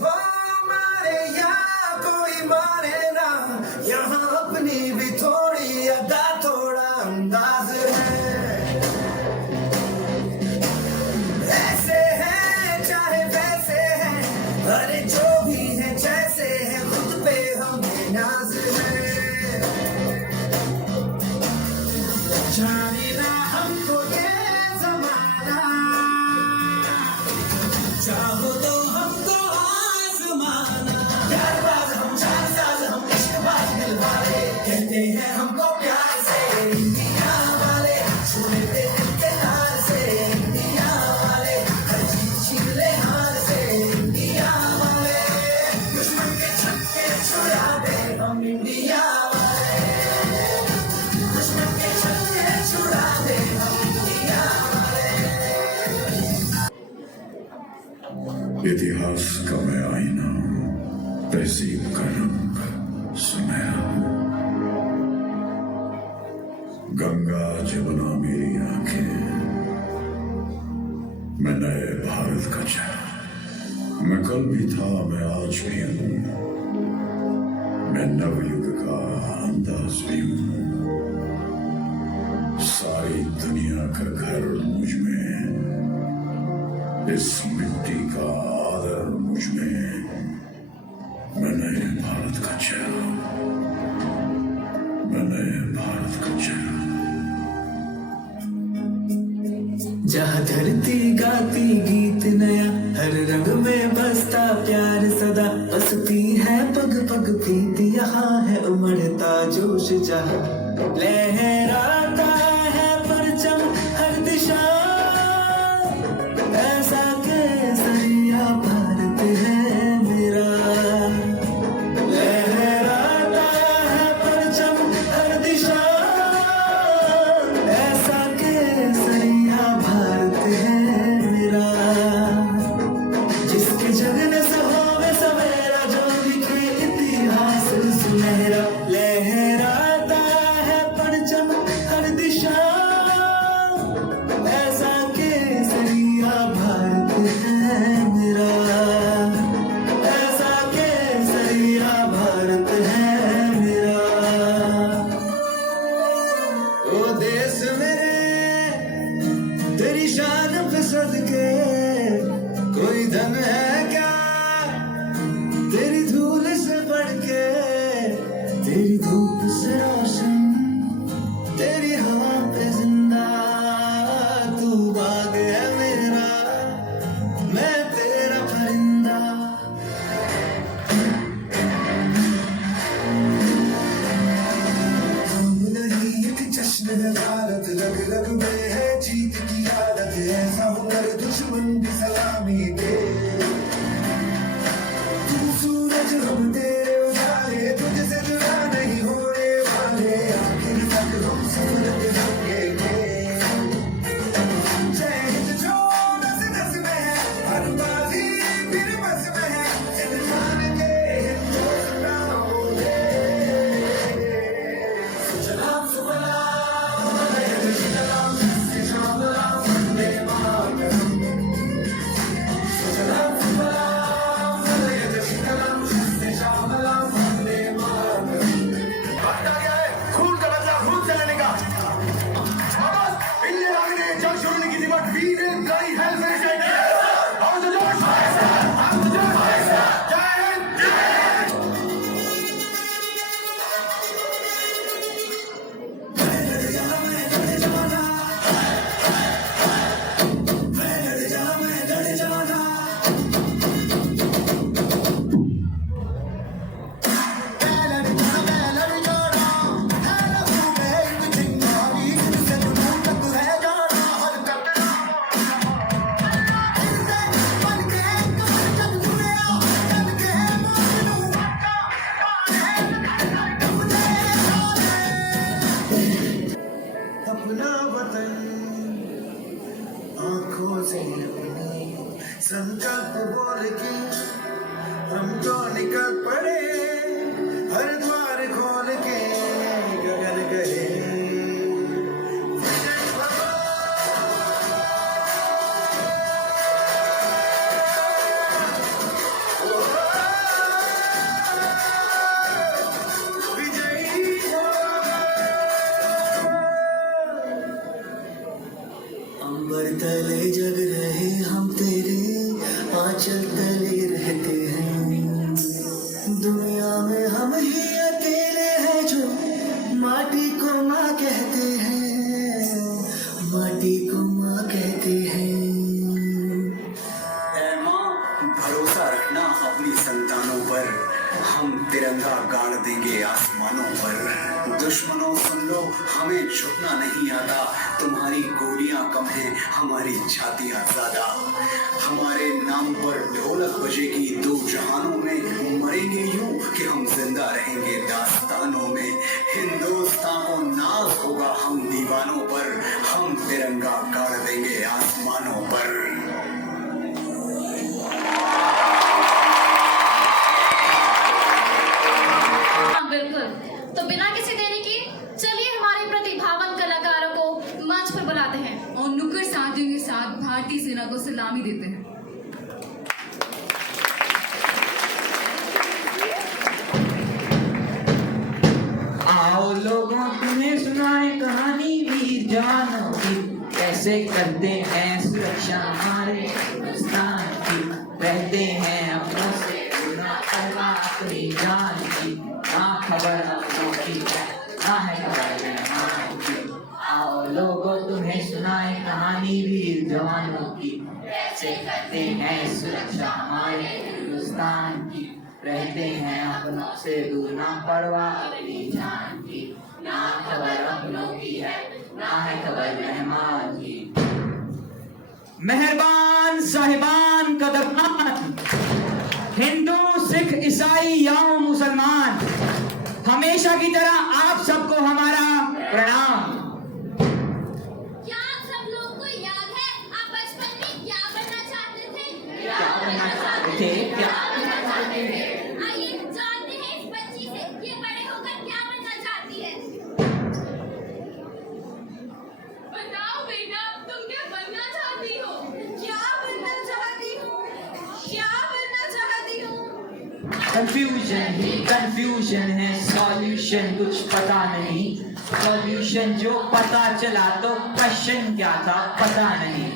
वो मारे या कोई मारे ना, यहाँ अपनी भी थोड़ी अदा थोड़ा अंदाज है। ऐसे हैं चाहे वैसे हैं, अरे जो भी है जैसे है, खुद पे हमें नाज है। जाने ना हमको ये जमाना, चाहो तो हमको आजमाना। प्यारबाज हम, जानसाज हम, इश्कबाज दिलवाले, कहते हैं हमको प्यार से इंडिया वाले, छू लेते दिल के तार से इंडिया वाले, हर चीज छीन ले हार से इंडिया वाले, दुश्मन के छक्के छुड़ा दे हम इंडिया वाले, दुश्मन के छक्के छुड़ा दे हम इंडिया वाले। इतिहास का मैं आईना हूं, तहजीब का रंग सुनहरा हूं। गंगा जमुना मेरी आंखें, मैं नए भारत का चेहरा। मैं कल भी था, मैं आज भी हूं, मैं नवयुग का अंदाज भी हूं। सारी दुनिया का घर मुझ में, इस मिट्टी का आदर मुझ में, मैं नए भारत का चेहरा, मैं नए भारत का चेहरा। जहाँ धरती गाती गीत नया, हर रंग में बसता प्यार सदा, बसती है पग पग प्रीत, यहाँ है उमड़ता जोश जहाँ, लहराता है परचम हर दिशा, ऐसा केसरिया भारत है मेरा, लहराता है परचम हर दिशा, ऐसा केसरिया भारत है मेरा, जिसके जगने से होवे सवेरा, जो लिखे इतिहास सुनहरा, लहराता है परचम हर दिशा, ऐसा केसरिया भारत है मेरा, ऐसा केसरिया भारत है मेरा। ओ देश मेरे तेरी शान पे सदके, कोई धन है क्या तेरी धूल से बढ़ के, तेरी धूप से रोशन, तेरी हवा पे जिंदा, तू बाग है मेरा, मैं तेरा परिंदा। हम नहीं एक जश्न है भारत, रग रग में है जीत की आदत, ऐसा हुनर दुश्मन भी सलामी दे। तू सूरज हम तेरे उजाले, तुझसे जुदा नहीं होने वाले, आखिर तक हम सूरज रहेंगे। जय हिंद जो नस नस में है, हर बाजी फिर बस में है, इंसान के हिंदुस्तान बोले। सुजलाम सुफलाम मलयज शीतलाम, शामलाम वंदे मातरम, तले रहते हैं। दुनिया में हम ही अकेले हैं जो माटी को माँ कहते हैं, माटी को माँ कहते हैं। ऐ माँ, भरोसा रखना अपनी संतानों पर, हम तिरंगा गाड़ देंगे आसमानों पर। दुश्मनों सुन लो, हमें झुकना नहीं आता, तुम्हारी गोलियां कम हैं, हमारी छातियां ज्यादा। हमारे नाम पर ढोलक बजेगी दो जहानों में, मरेंगे यूं कि हम जिंदा रहेंगे दास्तानों में। हिंदुस्तान को नाज होगा हम दीवानों पर, हम तिरंगा गाड़ देंगे आसमानों पर। बिल्कुल। तो बिना किसी देरी के चलिए हमारे प्रतिभावान कलाकारों को मंच पर बुलाते हैं और नुक्कड़ साथियों के साथ भारतीय सेना को सलामी देते हैं। आओ लोगों, तुम्हें सुनाए कहानी वीर जवानों की, कैसे करते हैं सुरक्षा हमारे हिंदुस्तान की। रहते हैं अपनों से ना परवाह अपनी जान की, ना खबर अपनों की ना है खबर मेहमान की। आओ लोगों, तुम्हें सुनाए कहानी वीर जवानों की, कैसे करते हैं सुरक्षा हमारे हिंदुस्तान की। रहते हैं अपनों से दूर ना परवाह अपनी जान की, ना खबर अपनों की है ना है खबर मेहमान की। मेहरबान साहिबान कदरदान, हिंदू सिख ईसाई या मुसलमान, हमेशा की तरह आप सबको हमारा प्रणाम। क्या आप सब लोगों को याद है आप बचपन में क्या बनना चाहते थे? क्या बनना चाहते थे? क्या बनना चाहते थे? आइए जानते हैं इस बच्ची से ये बड़े होकर क्या बनना चाहती है। बताओ बेटा, तुम क्या बनना चाहती हो? क्या बनना चाहती हो? क्या बनना चाहती हो? कंफ्यूजन ही कंफ्यूजन है, सॉल्यूशन कुछ पता नहीं। सॉल्यूशन जो पता चला तो क्वेश्चन क्या था पता नहीं।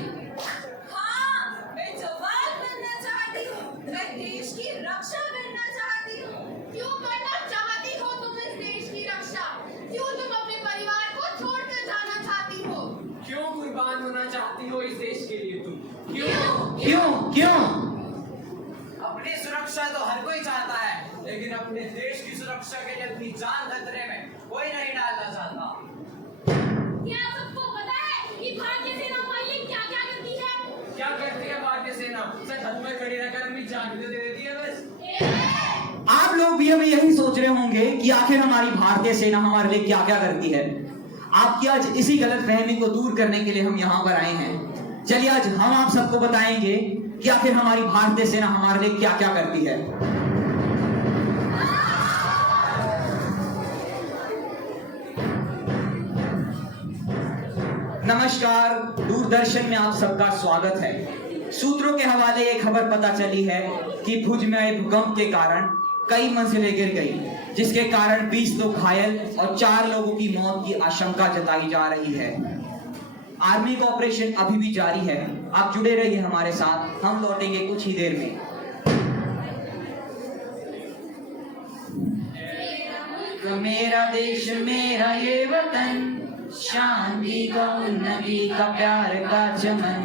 हाँ, मैं जवान बनना चाहती हूँ, मैं देश की रक्षा करना चाहती हूँ। क्यों करना चाहती हो तुम इस देश की रक्षा? क्यों तुम अपने परिवार को छोड़कर जाना चाहती हो? क्यों कुर्बान होना चाहती हो इस देश के लिए तुम? क्यों क्यों? अपनी सुरक्षा तो हर कोई चाहता है, लेकिन अपने देश की सुरक्षा के लिए अपनी जान खतरे में कोई नहीं डालना चाहता। क्या सबको पता है कि भारतीय सेना हमारे लिए क्या-क्या करती है? क्या करती है भारतीय सेना? सिर्फ हद में खड़ी रहकर अपनी जान भी तो दे देती है बस। आप लोग भी हमें यही सोच रहे होंगे कि आखिर हमारी भारतीय सेना हमारे लिए क्या क्या करती है। आपकी आज इसी गलत फहमी को दूर करने के लिए हम यहाँ पर आए हैं। चलिए आज हम आप सबको बताएंगे कि आखिर हमारी भारतीय सेना हमारे लिए क्या क्या करती है। नमस्कार, दूरदर्शन में आप सबका स्वागत है। सूत्रों के हवाले एक खबर पता चली है कि भुज में आए भूकंप के कारण कई मंजिलें गिर गई, जिसके कारण 20 लोग घायल और 4 लोगों की मौत की आशंका जताई जा रही है। आर्मी का ऑपरेशन अभी भी जारी है। आप जुड़े रहिए हमारे साथ, हम लौटेंगे कुछ ही देर में। मेरा देश मेरा ये वतन, शांति का उन्नति का प्यार का चमन।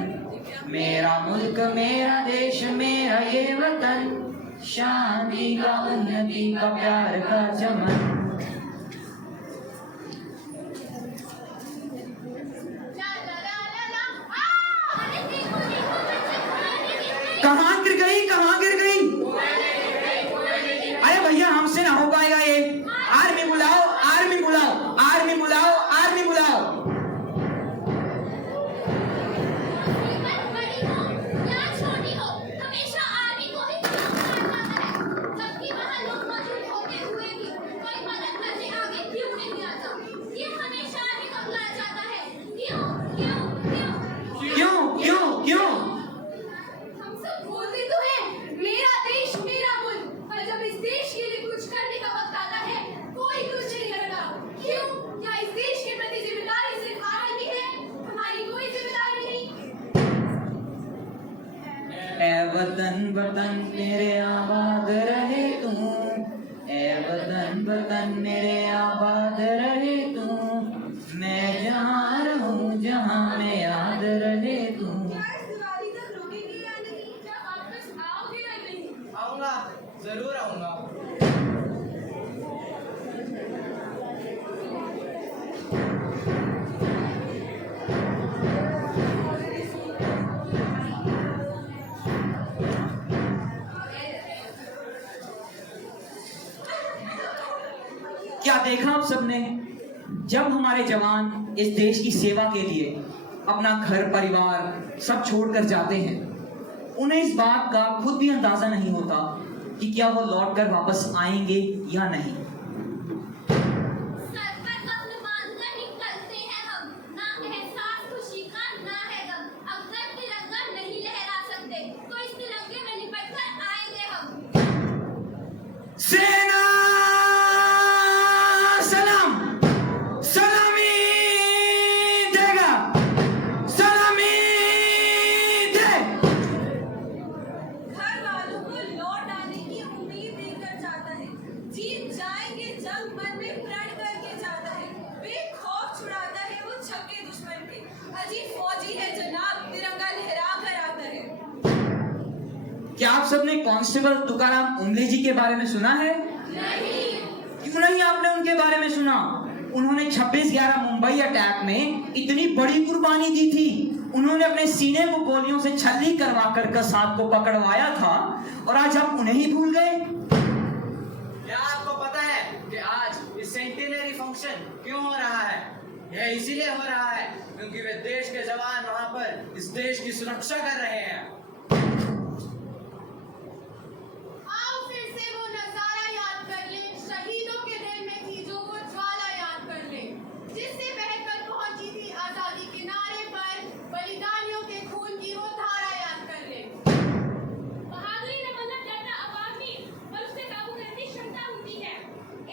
मेरा मुल्क मेरा देश मेरा ये वतन, शांति का उन्नति का प्यार का चमन। कहाँ गिर गई? कहाँ गिर गई? अरे भैया हमसे ना हो पाएगा ये। आर्मी बुलाओ, आर्मी बुलाओ, आर्मी बुलाओ, आर्मी बुलाओ। बड़ी हो या छोटी हो, हमेशा आर्मी को ही काम करना है। जबकि वहाँ लोग मौजूद होते हुए भी कोई वतन वतन मेरे आबाद रहे तू, ए वतन वतन मेरे आबाद रहे तू, मैं जहाँ रहूं जहाँ में याद रहे तू। क्या इस दिवाली तक रुकेंगे या नहीं? क्या वापस आओगे या नहीं? आऊंगा, जरूर आऊंगा। क्या देखा आप सबने, जब हमारे जवान इस देश की सेवा के लिए अपना घर परिवार सब छोड़कर जाते हैं, उन्हें इस बात का खुद भी अंदाजा नहीं होता कि क्या वो लौटकर वापस आएंगे या नहीं। सर पर कफन बांधकर निकलते हैं हम, ना एहसास खुशी का ना है गम। अगर तिरंगा नहीं लहरा सकते तो इस तिरंगे में लिपट कर आएंगे हम। सेना सलाम, सलामी देगा, सलामी दे। घर वालों को लौट आने की उम्मीद देकर जाता है, जीत जाएंगे जंग मन में प्रण करके जाता है, बेखौफ छुड़ाता है वो छक्के दुश्मन के। अजीब फौजी है जनाब, तिरंगा लहरा कर आता है। क्या आप सबने कांस्टेबल तुकाराम उमले जी के बारे में सुना है? नहीं। क्यों नहीं आपने उनके बारे में सुना? उन्होंने 26/11 मुंबई अटैक में इतनी बड़ी कुर्बानी दी थी। उन्होंने अपने सीने को गोलियों से छल्ली करवा कर कसाब को पकड़वाया था, और आज आप उन्हें ही भूल गए। क्या आपको पता है कि आज ये सेंटिनरी फंक्शन क्यों हो रहा है? यह इसीलिए हो रहा है क्योंकि वे देश के जवान वहां पर इस देश की सुरक्षा कर रहे हैं। आओ फिर से वो नजारा याद कर ले, शहीदों के दिल में थी जो वो ज्वाला याद कर ले, जिससे बहकर पहुंची थी आजादी किनारे पर, बलिदानियों के खून की वो धारा याद कर ले। बहादुरी का मतलब डरना अवामी और उससे काबू करने की क्षमता होती है।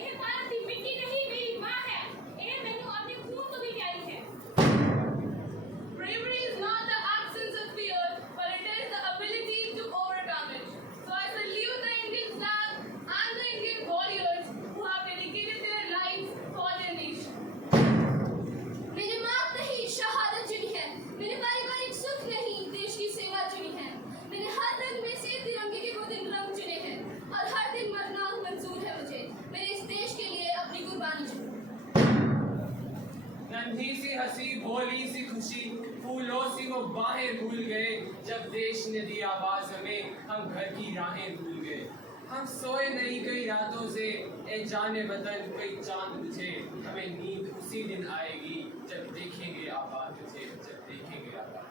यह भारत की मिट्टी नहीं, मेरी माँ है। यह मैंने अपने खून को भी प्यारी है। Bravery is not the absence of fear, but it is the ability to overcome it. So I salute the Indian flag and the Indian warriors who have dedicated their lives for their nation. मैंने मौत नहीं शहादत चुनी है, मैंने पारिवारिक सुख नहीं देश की सेवा चुनी है। मैंने हर रंग में से तिरंगे के वो दिन रंग चुने हैं, और हर दिन मरना मंजूर है मुझे। मैंने इस देश के लिए अपनी कुर्बानी चुनी। नन्ही सी हंसी भोली सी खुशी, फूलों सी वो बाहें भूल गए। जब देश ने दी आवाज हमें, हम घर की राहें भूल गए। हम सोए नहीं कई रातों से, ए जाने वतन कई चांद बुझे। हमें नींद उसी दिन आएगी जब देखेंगे आबाद तुझे, जब देखेंगे आबाद।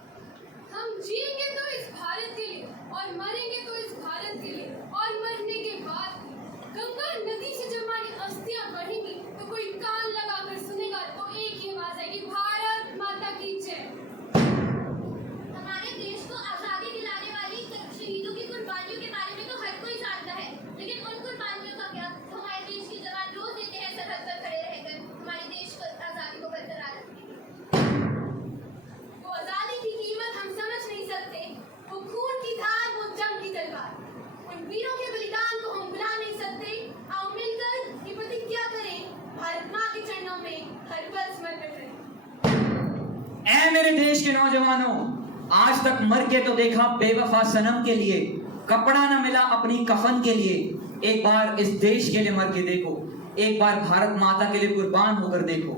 हम जिएंगे तो इस भारत के लिए, और मरेंगे तो इस भारत के लिए, और मरने के बाद गंगा नदी से जब हमारी अस्थियां बढ़ेंगी तो कोई कान लगाकर सुनेगा तो एक ही आवाज आएगी, भारत माता की जय। हमारे देश को आजादी दिलाने वाली शहीदों की कुर्बानियों के बारे में तो हर कोई जानता है, लेकिन उन कुर्बानियों का क्या? हमारे देश के जवान रोज देते हैं सरहद पर खड़े रहकर हमारे देश को आजादी को बरकरार रखने के लिए। वो आजादी की कीमत हम समझ नहीं सकते, वो खून की धार, वो जंग की तलवार, उन वीरों के बलिदान को हम भुला नहीं सकते। आओ मिलकर ये प्रतिज्ञा करें, भारत माँ के चरणों में हर पल समर्पित करें। ऐ मेरे देश के नौजवानों, आज तक मर के तो देखा बेवफा सनम के लिए, कपड़ा न मिला अपनी कफन के लिए। एक बार इस देश के लिए मर के देखो, एक बार भारत माता के लिए कुर्बान होकर देखो।